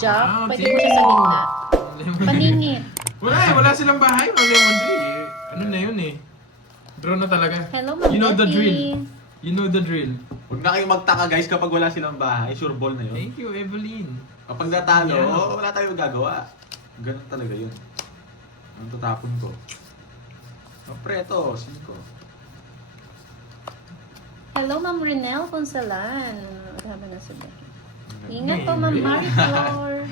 Jack. Wow, Pwede po siya sa gitna. Paningit. Wala silang bahay. Wala lemon tree eh. Ano na yun eh. Draw na talaga. Hello, Ma'am You know the Betty. drill. You know the drill. Huwag na kayong magtaka guys kapag wala silang bahay. Sure ball na yun. Thank you, Evelyn. Kapag natalo, Yeah. wala tayong gagawa. Ganun talaga yun. Ang tatapon ko. Preto, 5. Hello, Ma'am Renel Ponsalan. Marami na sila. Ingat po, Ma'am Mariflor.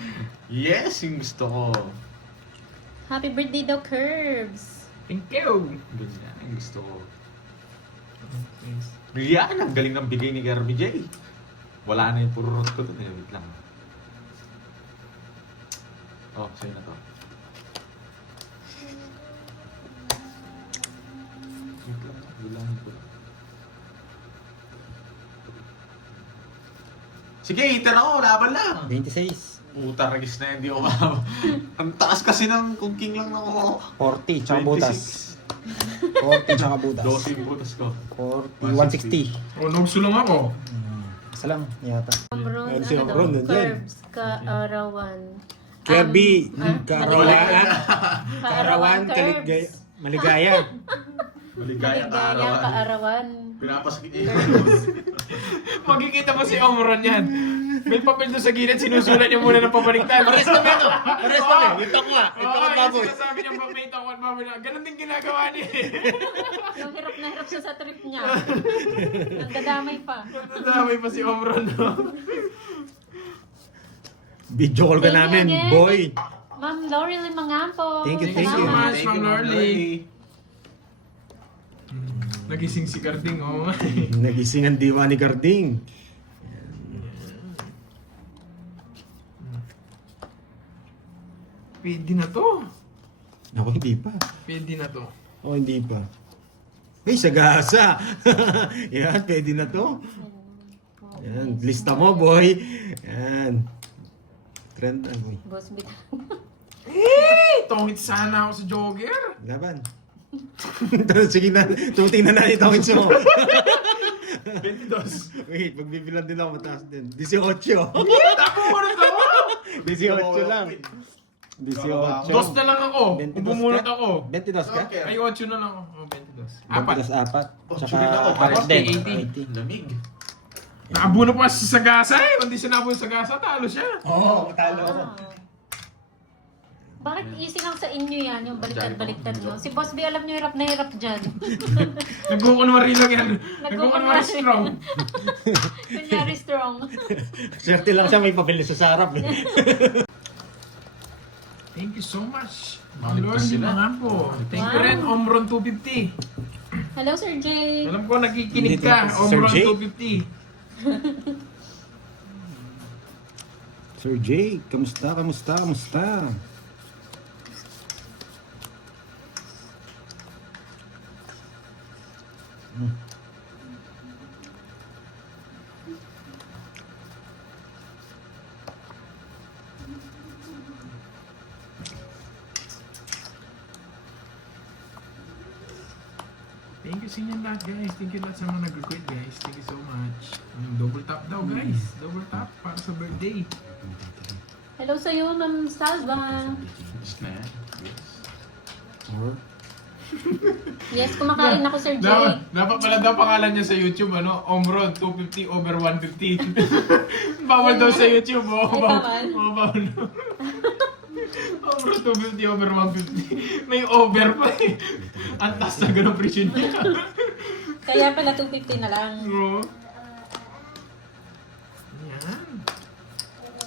Yes, yung gusto ko. Happy birthday daw, Curbs. Thank you. Ganyan, yung gusto ko. Yes. Yan, ang galing ng bigay ni Kirby J. Wala na yung pururot ko dun eh. Wait lang. Oh, sa'yo na to. Wait lang, bilangin ko. Sige, hiter ako, laban lang. 26. Puta, ragis na hindi ako mababa. Ang taas kasi ng kung king lang ako. 40, tsaka butas. 40, tsaka butas. 12 yung butas ko. 40, 160. Oh, nagsulang ako. Isa lang, yata. Ron, Ayun si ano daw? Ron, nandyan. Curbs, Kaarawan. Kirby, Maligaya. Kaarawan, Curbs. maligaya. Maligaya Maligaya, Kaarawan. Pinapasakit niya. Makikita mo si Omron yan. May papel doon sa gilid, sinusulat niya muna ng pabaliktad. Pares kami, no? Pares kami. Ito ko nga. Ito ko Oo, yung baboy. sinasabi niya papel ako at baboy na. Ganun din ginagawa niya eh. Yung hirap na hirap siya sa trip niya. Nagdadamay pa. Nadamay pa si Omron. No? Video call ka Thank you namin, again. boy. Ma'am Laurel Mangampo. Thank you, Thank you so Salamat. much, Ma'am Lorly. Nagising si Carding, oh. Nagising ang diwa ni Garding. Pwede na to. Ako, hindi pa. Pwede na to. Oh, hindi pa. Hey, sagasa. Yan, pwede na to. Yan, lista mo, boy. Yan. Trend, boy. Boss Bit. Tongit sana ako sa jogger. Laban. Sige na, tutingnan na natin itong mo. 22. Wait, magbibilang din ako mataas din. 18. Ako mo rin ako. 18 lang. 18. Dos na lang ako. 22 Kung bumunot ka? ako. 22 ka? Okay. Ay, 8 na lang ako. Oh, 22. Apat. 4. Oh, Tsaka sige na ako, apat din. 80. Lamig. Nakabuno pa si Sagasa eh. Kung di siya nabuno sa Sagasa, talo siya. Oo, talo ako. Bakit easy lang sa inyo yan, yung baliktad-baliktad no? Si Boss B, alam nyo, hirap na hirap dyan. Nagkukunwari lang yan. Nagkukunwari. Nagkukunwari strong. Kunyari strong. Swerte lang siya, may papel sa sarap. Thank you so much. Bakit Lord, pa sila? mga po. Thank you Wow. rin, Omron 250. Hello, Sir Jay. Alam ko, nakikinig ka. Sir Omron Jay? 250. Sir Jay, kamusta? Thank you sa inyo lahat, guys. Thank you lahat sa mga nag-request, guys. Thank you so much. Double tap daw, guys. Double tap para sa birthday. Hello sa'yo, Ma'am Salva. Yes na yan. Yes. Or, Yes, kumakain ako, Sir Jay. Dapat pala daw pangalan niya sa YouTube, ano? Omron 250 over 150. Bawal daw sa YouTube, oh. Ay, bawal? Oh, bawal. Omron 250 over 150. May over pa eh. Ang taas na ganun presyo niya. Kaya pala 250 na lang. Bro. Yan.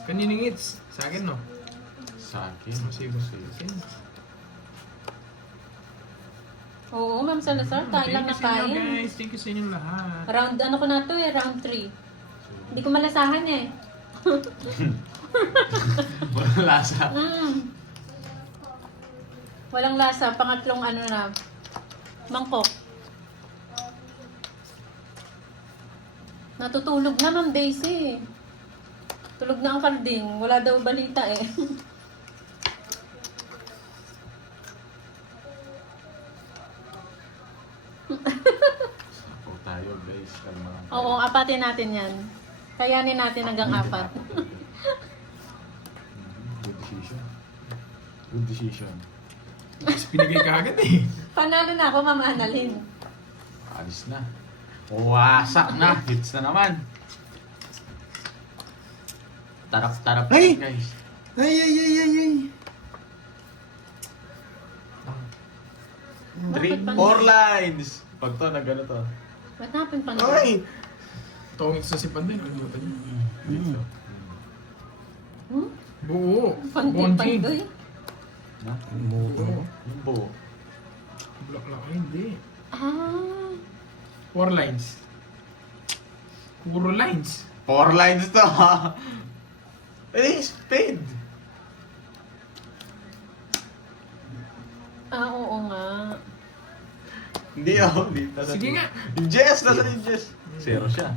Kaninong hits? Sa akin, no? Sa akin. Sige. Oo, Ma'am Salazar, kain lang na Thank you sa inyo, kain. guys. Thank you sa inyong lahat. Round, ano ko na to eh, round 3. Hindi ko malasahan eh. Walang lasa. Walang lasa, pangatlong ano na, mangkok. Natutulog na, Ma'am Daisy. Tulog na ang karding, wala daw balita eh. Sapo tayo guys. Kalma lang tayo. Oo, apatin natin yan. Kayanin natin hanggang 4. decision. Good decision. Tapos pinigay ka agad eh. Panalo na ako, Ma'am Annalyn. Alis na. Wasak na. Hits na naman. Tarap-tarap Ay! guys. Ay. 4 lines. Pag to, nag-ano to. What happened, Panalo? Oy! Tungit sa si Panday. Nalimutan niyo. Hmm? Buo. Panday, Bonjing. Panday. Na? Buo. Yung buo. Block lang. Ay, hindi. Ah. 4 lines. Puro lines. 4 lines to ha. Eh, spade. Oo nga. Hindi ako. Sige nga. Yung Jess, nasa yung Jess. 0 siya.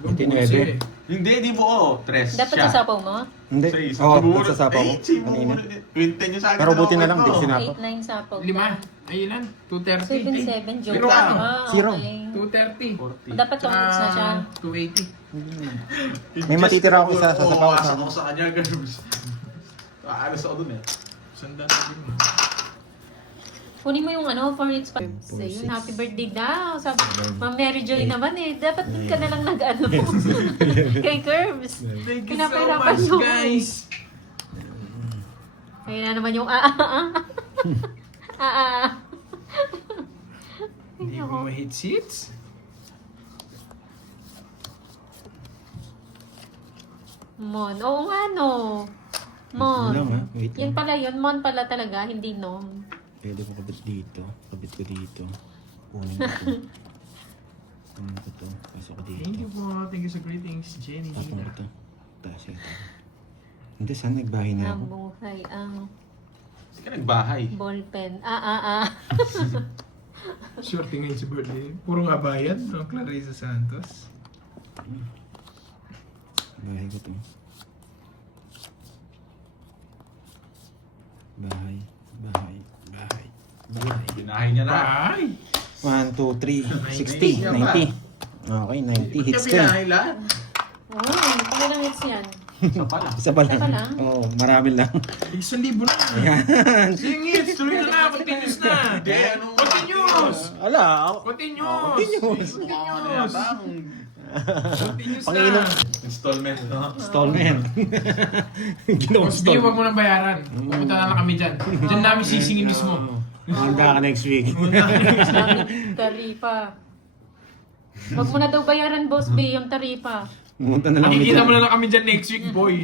Hindi Buo nuebe. siya eh. Hindi buo. 3 Dapat siya. sasapaw mo? Hindi. Seis. Oo, Siguro- nagsasapaw ko. Eh, siguro. Kanina. 20 yung sa akin. Pero buti na okay lang, to. di sinapa. 8-9 sapaw. 5. Ayun lang. 230. 7-7, joke. Zero. Ah, Zero. okay. 230. 40. Dapat tungkol na siya. 280. May matitira ako sa sasapaw. Asa ko sa kanya, ganun. Aalis ako dun eh. Sandaan na din mo. Kunin mo yung ano, for its pa. Four, Ayun, six. happy birthday daw. Sabi, Ma'am Mary Joy naman eh. Dapat dun ka na lang nag-ano. Kay Curbs. Thank you so Pinapahirapan much, mo. guys. Ayun na naman yung ah. Hindi ko ma-hit seats. Mon. Oo nga no. Mon. Wait lang, ha? Wait lang. Yan pala yun. Mon pala talaga, hindi nom. Pwede ko kabit dito. Kabit ko dito. Kunin ko to. Kunin ko to. Pasok ko dito. Thank you po. Thank you sa greetings, Jenny. Tapon ko to. Taas ito. Hindi, saan nagbahay na Ang ako? buhay, ang Hindi ka nagbahay. ballpen. Shorty ngayon sa birthday. Puro nga bayad, no? Clarissa Santos. Bahay ko to. Bahay. Bahay. Bahay. Bahay. Binahay niya na. Bye! 1, 2, 3, 60, 90. Okay, 90 hits ko. Binahay lahat. Oh, pala hits yan. Isa pa lang. Isa pa lang. Isa pa lang? Oo, marami lang. 1,000 na. Ayan. Sige, tuloy na na. Continuous na. Hindi, anong Continuous! Ala, Continuous! continuous. Continuous! Continuous Panginom. na. Installment, no? Installment. Ginawang Boss B, huwag installment. mo nang bayaran. Pupunta na lang kami dyan. Dyan namin sisingin mismo. Handa ka next week. Sabi, taripa. Huwag mo na daw bayaran, Boss B, yung taripa. Pumunta na lang kami Makikita dyan. mo na lang kami dyan next week, boy.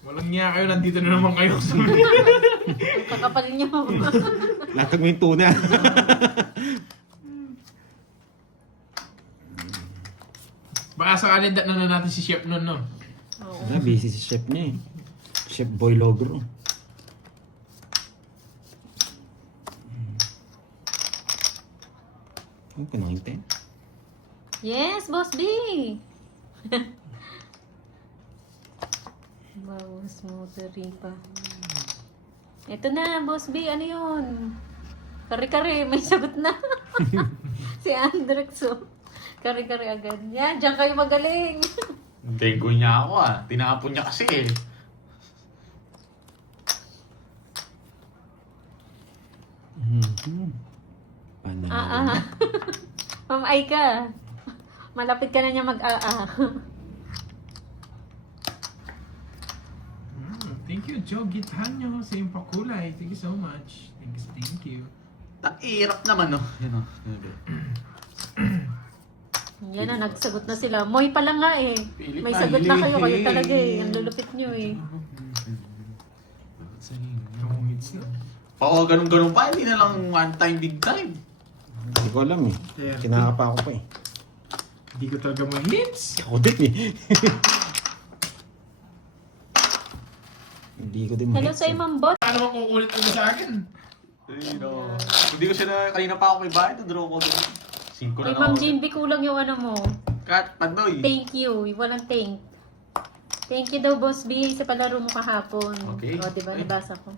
Walang niya kayo, nandito na naman kayo. Ang kakapal niyo. Latag mo yung tuna. Baka sakali dat na natin si Chef nun, no? Oo. Wala, busy si chef niya eh. Chef Boy Logro. Ang pinanginte. Yes, Boss B! Bawas mo, taripa. Ito na, Boss B, ano yun? Kare-kare, may sagot na. Si Andrex, oh. Kare-kare agad. Yan, diyan kayo magaling. Tengo niya ako ah. Tinapon niya kasi eh. Panalo. Ma'am Aika, malapit ka na niya mag-aa. Thank you, Joe Gitanyo. Sa iyong pakulay. Thank you so much. Thank you. Takirap naman, no? Yan o. Yan na, nagsagot na sila. Moy pala nga eh. Pilit May na, sagot na kayo. Kayo hilig. talaga eh. Ang lulupit nyo eh. Ang hits na. Oo, ganun-ganun pa. Hindi na lang one time, big time. Hindi ko alam eh. Kinakapa ako pa eh. Hindi ko talaga ma-hits. Ako din eh. Hindi ko din Hello ma-hits sa eh. Ma'am Bot. Ano naman kukulit ulit sa akin? Ay, no. Hindi ko siya na, kanina pa ako may bahay. Draw ko doon. 5 na Ay, lang Ma'am ako. Jinby, kulang yung ano mo. Kat, Pandoy. Thank you. Walang thank. Thank you daw, Boss B, sa palaro mo kahapon. Okay. O, diba? Ay. Nabasa ko.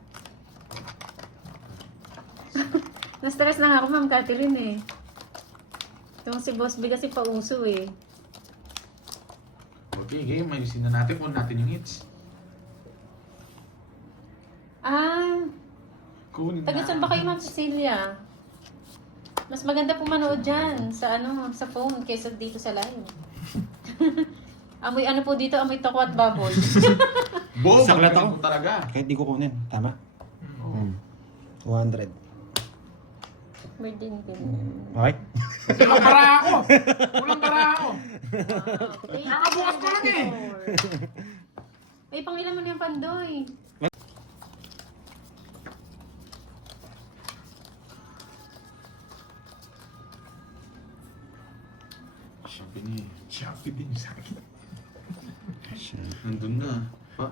Na-stress lang ako, Ma'am Catherine eh. Yung si Boss B kasi pauso eh. Okay, game. Ayusin na natin kung natin yung hits. Kunin Taga saan ba kayo, Ma'am Cecilia? Mas maganda po manood dyan sa sa phone kaysa dito sa live. Amoy ano po dito, amoy toko at baboy. Boom! Saklat Magaling ako. mo talaga. Kahit di ko kunin. Tama? 200. Birthday ni Kim. Okay? Walang bara ako! Walang bara ako! Thank you, Kakabukas ko lang eh. Ay, pangilan mo na yung pandoy. Shopee ni. Shopee din sa akin. Nandun na.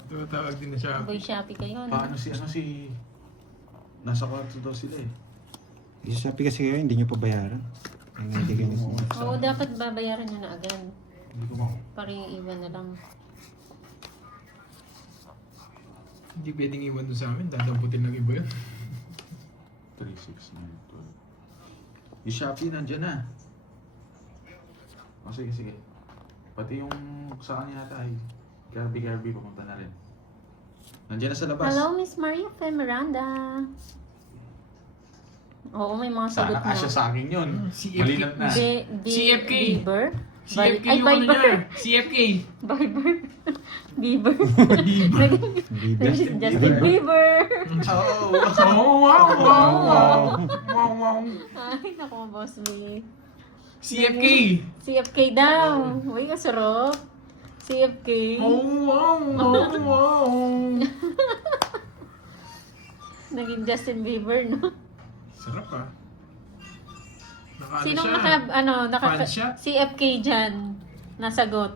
Tumatawag din na Shopee. Boy Shopee kayo. no? Paano si... Nasa kwarto daw sila eh. Yung Shopee kasi kayo, hindi nyo pa bayaran. Ang nabigay niyo sa Oo, dapat babayaran nyo na agad. Hindi ko mako. Para yung iwan na lang. Hindi pwedeng iwan doon sa amin. Dadamputin ng iba yun. 3, 6, 9, 12. Yung Shopee nandyan na. O sige, sige. Pati yung sa kanya yata ay Kirby pumunta na rin. Nandiyan na sa labas. Hello, Miss Maria Fe Miranda. Oo, may mga sagot Sana mo. kasya sa akin yun. CFK. Malinaw na. CFK. Bieber? CFK Ay, yung ano Viber. niya. CFK. Viber. Bieber. Bieber. Justin Bieber. Oh, Oh, wow, wow, wow. Wow, wow. Ay, naku, boss B. CFK. CFK daw. Uy, kasarap. CFK. Oh, wow, wow, wow. Naging Justin Bieber, no? Sarap ah. Nakaano Sino siya? Fan siya? CFK dyan. Nasagot.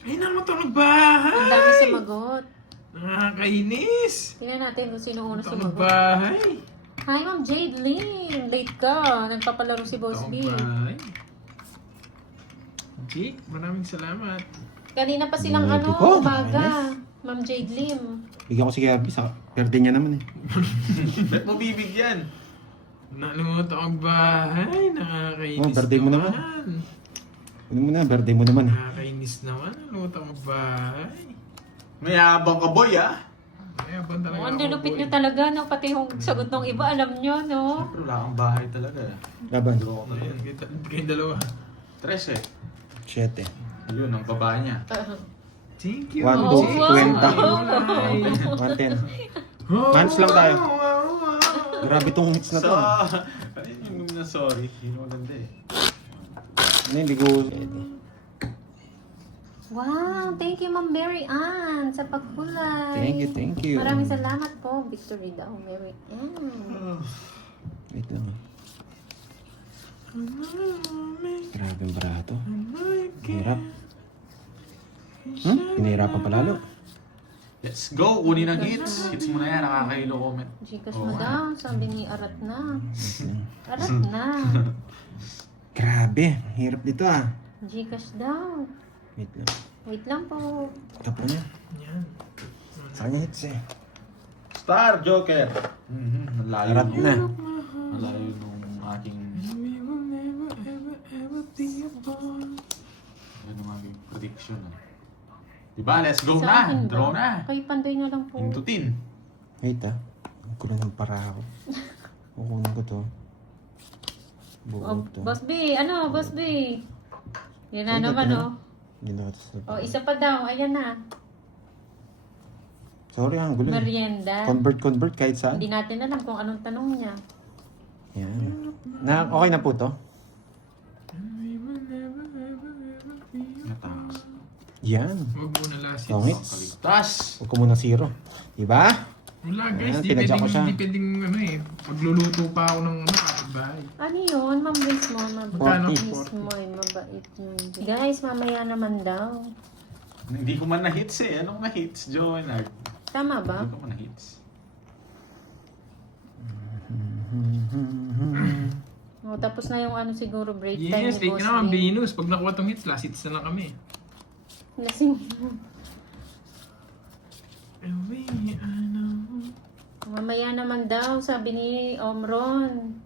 Ay, naman ito nagbahay. Ang dami sumagot. Nakakainis. Tingnan natin kung sino una Ito sumagot. nagbahay. Hi, Ma'am Jade Lynn. Late ka. Nagpapalaro si Boss Ito B. nagbahay. Jake, maraming salamat. Kanina pa silang Hindi ko. umaga. Ma'am Jade Lim. Bigyan ko si Kirby, sa birthday niya naman eh. ba't mo bibigyan? Nakalimutan ang bahay. Nakakainis Oh, birthday mo naman. Ano mo na, birthday mo naman eh. Nakakainis naman. Nakalimutan ang bahay. May habang ka boy ah. Ay, abang talaga Ang ako, lulupit boy. nyo talaga, no? Pati yung sagot ng iba, alam nyo, no? Siyempre wala kang bahay talaga. Laban. Draw ko Ayan, talaga. kayong dalawa. 13. 7. Ayun, ang babae niya. Thank you. 1, Oh, 2, wow. 20. 110. Months lang tayo. Grabe tong hits na to. Ayun yung na sorry. Yun ang maganda eh. Ano, hindi ko... Wow, thank you, Ma'am Mary Ann, sa pagkulay. Thank you. Maraming salamat po. Victory daw, Mary Ann. Wait lang. Grabe ang barato. Hirap. Pinahirapan pa lalo. Let's go! Kunin ang hits. Hits mo na yan. Nakakahilo comment. Gcash Oo mo nga. daw, sabi ni Arat na. Arat na. Grabe. Hirap dito ah. Gcash daw. Wait lang. Wait lang po. Tapo niya. Yan. Saan niya hits eh? Star Joker! Ang layo Harap nung- na. Ang layo nung aking... We will never, ever, ever be apart. Ano ang aking prediction ah. Diba? Let's go Sa na! akin ba? Draw na! Kay Pandoy na lang po. Hintutin. Wait ah. Ang kulo ng para ako. Kukunin ko to. Buo Oh, to. Boss B, ano, Boss B? Yan na Ay, naman, ito na. oh. Ginawa to sa... Oh, isa pa daw. Ayan na. Sorry ah, ang gulo. Merienda. Convert kahit saan. Hindi natin alam kung anong tanong niya. Yan. Na, okay na po to? We will never, ever, ever be Natakas. Yan. Huwag mo na last Long hits. hits. Kaligtas! Huwag ko muna zero. Diba? Wala guys, Ayan, di tinadya pwedeng, ko siya. di pwedeng ano eh. Magluluto pa ako ng ano, kapitbahay. Ano yun? Ma'am Grace mo. Magkano? Miss mo, mabait yun. Guys, mamaya naman daw. Hindi ko man na-hits eh. Anong na-hits, Joanard? Tama ba? Hindi ko man na-hits. Oh, tapos na yung ano siguro break time Yes, ni like Boss naman, B. Venus. Pag nakuha tong hits, last hits na lang kami. Lasing. Away, ano. Mamaya naman daw, sabi ni Omron.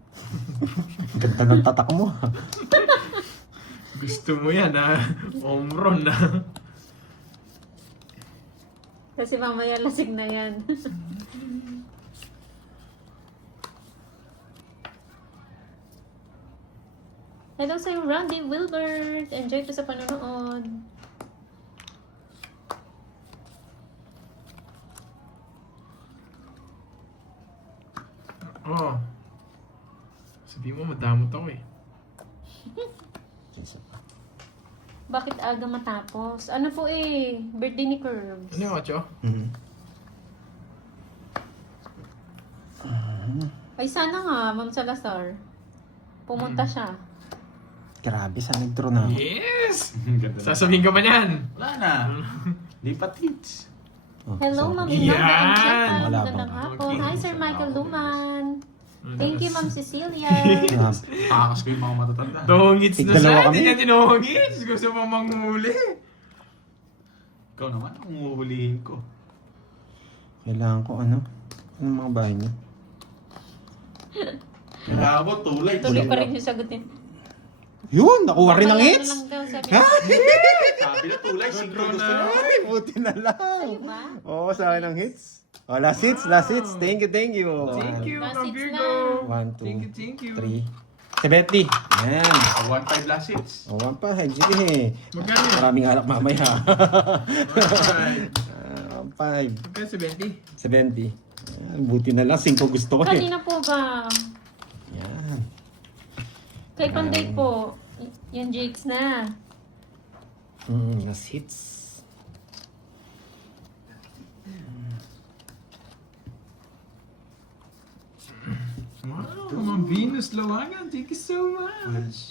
Ganda ng tatak mo. Gusto mo yan ha? Omron na. Kasi mamaya lasing na yan. Hello sa'yo, Randy Wilbert. Enjoy ko sa panonood. Oh. Sabi mo, madamot ako eh. Bakit aga matapos? Ano po birthday ni Curbs. Ano yung 8? Mhm. Ay, sana nga, Ma'am Salazar. Pumunta siya. Grabe, saan nag-draw na ako? Yes! Ganda na. Sasabihin ka pa niyan. Wala na. Lipat hits. Oh, Hello, sorry. Ma'am Imelda and Yan! Chetan. Wala Magandang bang- hapon. Hi, Sir Michael Luman. Thank you, Ma'am Cecilia. Grabe. Pakas ko yung mga matatanda. Tongits na Tigdalawa siya. kami. Hindi niya tinongits. Gusto mo manghuli. Ikaw naman, ang umuhulihin ko. Kailangan ko ano? Anong mga bahay niyo? Kailangan ko tulay. Tuloy pa rin yung sagutin. Yun! Nakuha rin ng Mamaya hits! na lang daw, sabi Ha? Sabi na tulay, singko gusto na. na. Ay, buti na lang. Sa'yo ba? Oo, sa akin ang hits. Oh, last hits, last hits. Thank you, thank you. Thank you, Last hits Virgo. na. 1, 2, Thank you. 3. 70. Yan. 1-5 last hits. O, 1 pa. Sige. Magkano yun? Maraming alak mamaya. Alright. 5. Magkano 70? 70. Yan, buti na lang. 5 gusto ko eh. Kanina po ba? Yan. Kay Panday po. Yung Jakes na. Last hits. Wow, Ma'am Venus Lawangan. Thank you so much.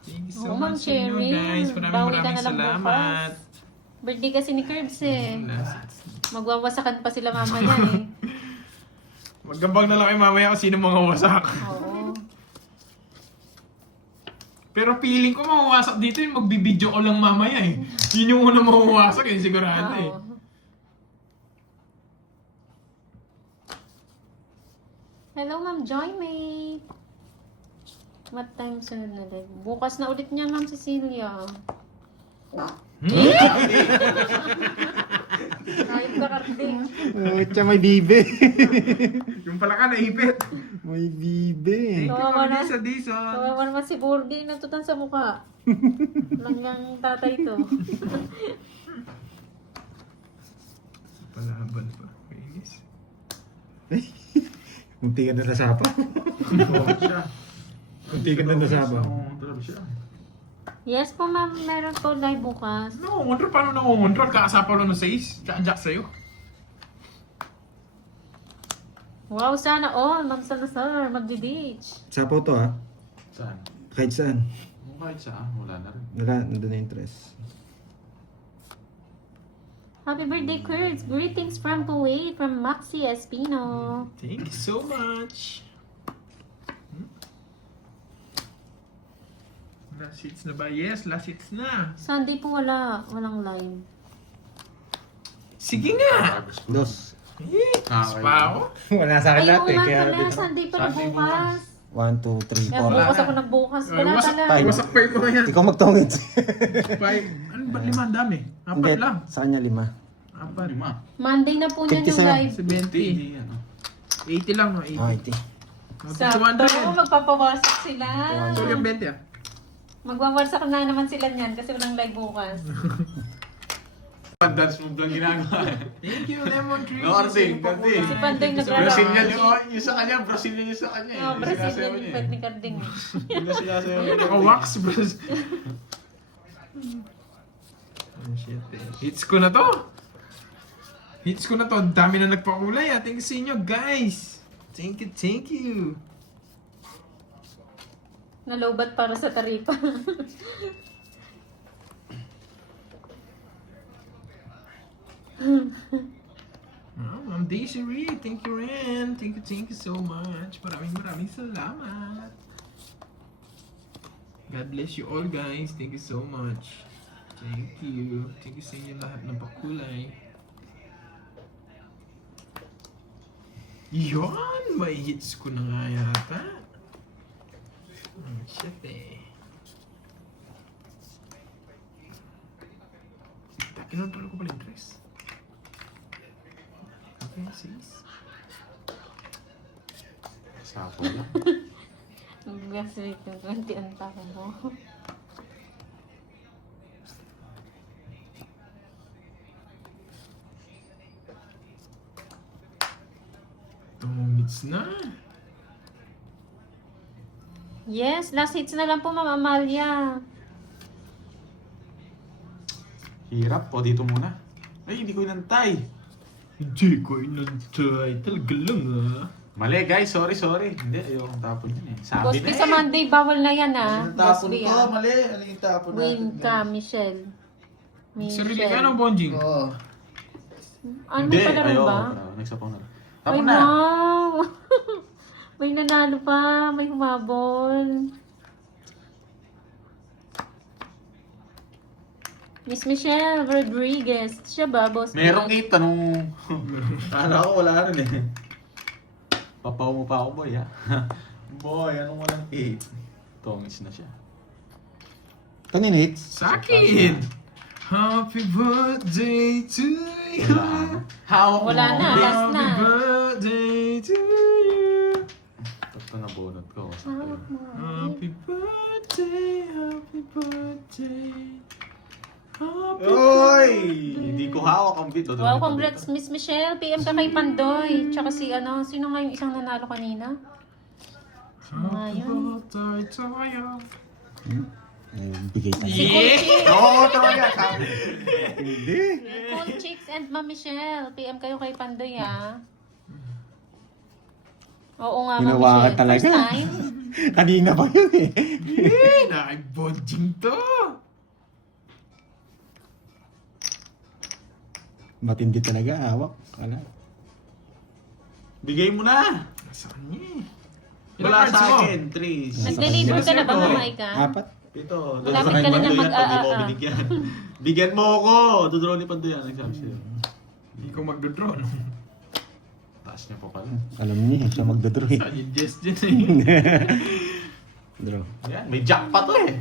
Thank you so Oh, Ma'am much sa inyo, Cherry. guys. Bawi ka Maraming na lang salamat. Birthday kasi ni Curbs eh. Last hits. Magwawasakan pa sila mamaya eh. Maggambang na lang kayo mamaya kung sino mga wasak. Oo. Pero feeling ko mawawasak dito yung magbibideo ko lang mamaya eh. Yun yung unang mawawasak eh, sigurado eh. Oo. Hello, Ma'am Joymate. What time sunod na live? Bukas na ulit niya, Ma'am Cecilia. Ayop ka, Karding. Tiyan, may bibe. Yung pala ka naipit. May bibe. Thank you, Kawawa Ma'am na. Lisa Dizon. Kawawa naman si Bordy, natutan sa mukha. Langgang tatay to. Palaban pa. Kainis. Munti ka na nasapa. Siya. Munti ka na nasapa. Talaga siya. Yes po, Ma'am. Meron po live bukas. Nangungontrol? Paano nangungontrol? Kakasapa lang ng 6. Jack sa'yo. Wow, sana all. Ma'am Salazar, magdi-ditch. Sapaw to ha. Saan? Kahit saan. Kahit saan, wala na rin. Nandun na yung tres. Happy birthday, Kurds. Greetings from Kuwait, from Maxi Espino. Thank you so much. Last hits na ba? Yes, last hits na. Sunday po walang live. Sige nga! Dos. Yes pa ako. Wala sa akin Ayaw lahat eh. nga Kaya pala, Sunday pala Sunday bukas. 1, 2, 3, Kaya 4. bukas ako nagbukas pala Wasak, tala. wasak pa yung mga yan. Ikaw magtongits. Five. Ano ba? 5 ang dami? 4 lang. Sa kanya 5. 4. 5. Monday na po niyan 50 yung sa'yo. live. 20. 70. Ano? 80 lang, no? 80. Ah, 80. Sakto, 200. magpapawasak sila. So yung 20 ah. Magwawasak na naman sila niyan kasi walang live bukas. Dance move lang ginagawa. Thank you, Lemon Tree. No, Arding, Arding. Si Panday naglaro. Brazilian yung sa kanya, Brazilian yung sa kanya. Oh, Brazilian Sinasayaw yung niya pet ni Karding. Yun na sinasayaw niya. Naka-wax, bros. Oh, shit eh. Hits ko na to. Hits ko na to. Ang dami na nagpakulay ah. Thank you sa inyo, guys. Thank you, thank you. Nalobat para sa taripa. Oh, Ma'am Daisy Reed, thank you Ren. Thank you so much. Maraming salamat. God bless you all guys. Thank you so much. Thank you. Thank you sa inyo lahat ng pakulay. Yon! May hits ko na nga yata. Oh, shit eh. Kinontrol ko pala yung dress. Okay, 6. Sapo lang. Gaswit yung 20 ang tao mo. Tumits na. Yes, last hits na lang po, Ma'am Amalia. Hirap. O, dito muna. Ay, hindi ko inantay. Hindi ko inantay. Talaga lang ah. Mali, guys. Sorry. Hindi, ayokong tapon yun eh. Boss Sabi B, na sa eh. Monday, bawal na yan ah. Anong Boss tapon B ko? ah. Mali. Ano yung tapon natin? Win ka, Michelle. Sarili ka ng bonjing. Oo. Ano Hindi, pala rin ayoko. ba? Nagsapaw na. Ay, Tapon na. wow! May nanalo pa, may humabol. Miss Michelle Rodriguez. Siya ba, Boss B? Merong 8, tanong... Akala ko wala nun eh. Papaw mo pa ako, boy, ha? Boy, anong walang 8? Tongis na siya. Kanin hits? Sa akin! Happy birthday to you! Wala. Hawak mo. Wala na, Hindi. last na. Happy birthday to you! Ito na bunot ko. Hawak mo. Happy birthday, happy birthday. Happy Oy! Hindi ko hawak ang beat. Wow, congrats Miss Michelle. PM ka kay Pandoy. Tsaka si ano, sino nga yung isang nanalo kanina? Sino nga Happy yun? birthday to you! Bigay tayo. Si Cool Chicks. Oo, talaga. Sabi. Hindi. Cool Chicks and Ma'am Michelle. PM kayo kay Pandoy ah. Oo nga, Ma'am Ginawa ka Michelle. talaga. First time. Kanina pa yun eh. Eh, nakibonjing to! Matindi talaga, hawak. Wala. Bigay mo na. Nasaan niya eh? Wala Ilang cards sa mo? akin. 3. Nag-deliver ka na ba, Ito. Mama Ika? 4. Ito. Malapit ka na lang Pag di mo mag-aa. binigyan. Bigyan mo ako. Dodraw ni Pandoy yan. Nagsabi sa'yo. Hindi ko magdodraw, no? Taas niya pa pala. Alam niya, siya magdodraw eh. Saan yung gesture na yun? Draw. Yan, may jack pa to eh.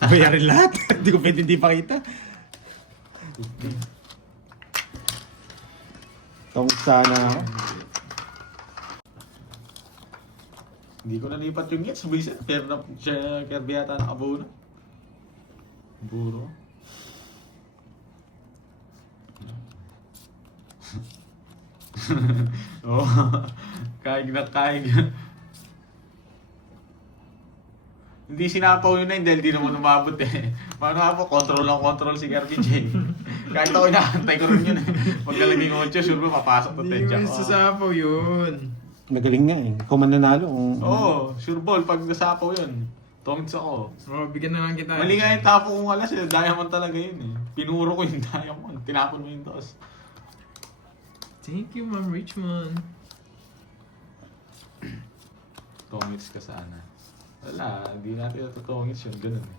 Bayarin lahat. Hindi ko pwede hindi pakita. Tong sana ako. Hindi ko nalipat yung gets. Buisit. Pero na siya Kirby yata nakabuo na. Buro. Oh, kaig na kaig. Hindi sinapaw yun na dahil di naman umabot eh. Paano nga po, control si Kirby J. Kahit ako inaantay ko rin yun eh. Pag nalaging 8, sure ba papasok to Hindi Tenja. ko sasapaw yun. Magaling nga eh. Ikaw man nanalo. Oo, sure ball. Pag nasapaw yun, tongits ako. Oh, bigyan na lang kita. Mali nga yung tapo kong alas eh. Diamond talaga yun eh. Pinuro ko yung diamond. Tinapon mo yung toss. Thank you, Ma'am Richmond. Tongits ka sana. Wala, hindi natin natutongits yun. Ganun eh.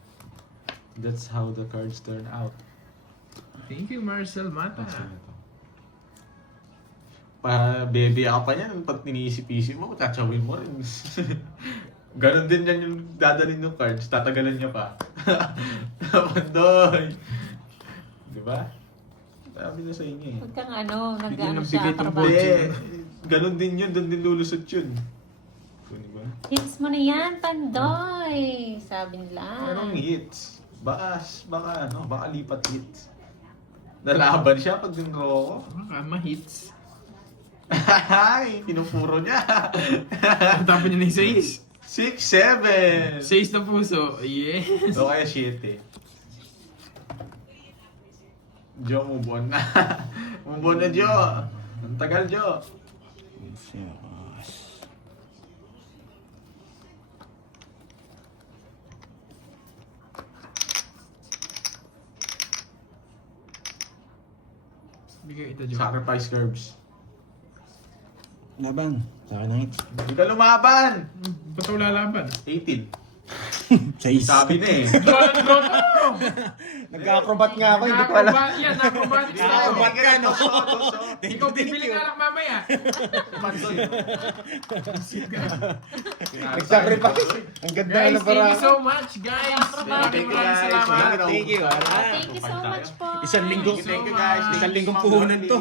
That's how the cards turn out. Thank you, Marcel Mata. Saan ito? Para baby ka pa yan. Pag tiniisip-isip mo, tatsawin mo rin. Ganon din yan yung dadalhin yung cards. Tatagalan niya pa. Pandoy! Diba? Sabi na sa inyo eh. Huwag kang ano, Bigyan nag-ano ng siya, bigay tong trabaho. Hindi. Ganon din yun. Doon din lulusot yun. Diba? Hits mo na yan, Pandoy. Sabi nila. Anong hits? Baka lipat hits. Nalaban siya pag dinro ko. Baka ma-hits. Ay, pinupuro niya. Tapon niya ng 6. 6, 7. 6 na puso. Yes. O kaya 7. Jo, move on na. Move on na, Jo. Ang tagal, Jo. Bigay ito, Jo. Sacrifice curves. Laban. Sa akin na hits. Hindi ka lumaban. Ba't wala laban? 18. Sa isa. Sabi na eh. Draw na draw to! Nag-acrobat nga ako, hindi ko alam. Acrobat yan, acrobatics tayo. Acrobat ka, no? Ikaw bibili ka lang mamaya. Nag-sacrifice. Ang ganda Guys, na thank para. you so much, guys. Maraming salamat. Thank you. Thank you so much po. Isang linggong Thank you, guys. Isang linggong puhunan to.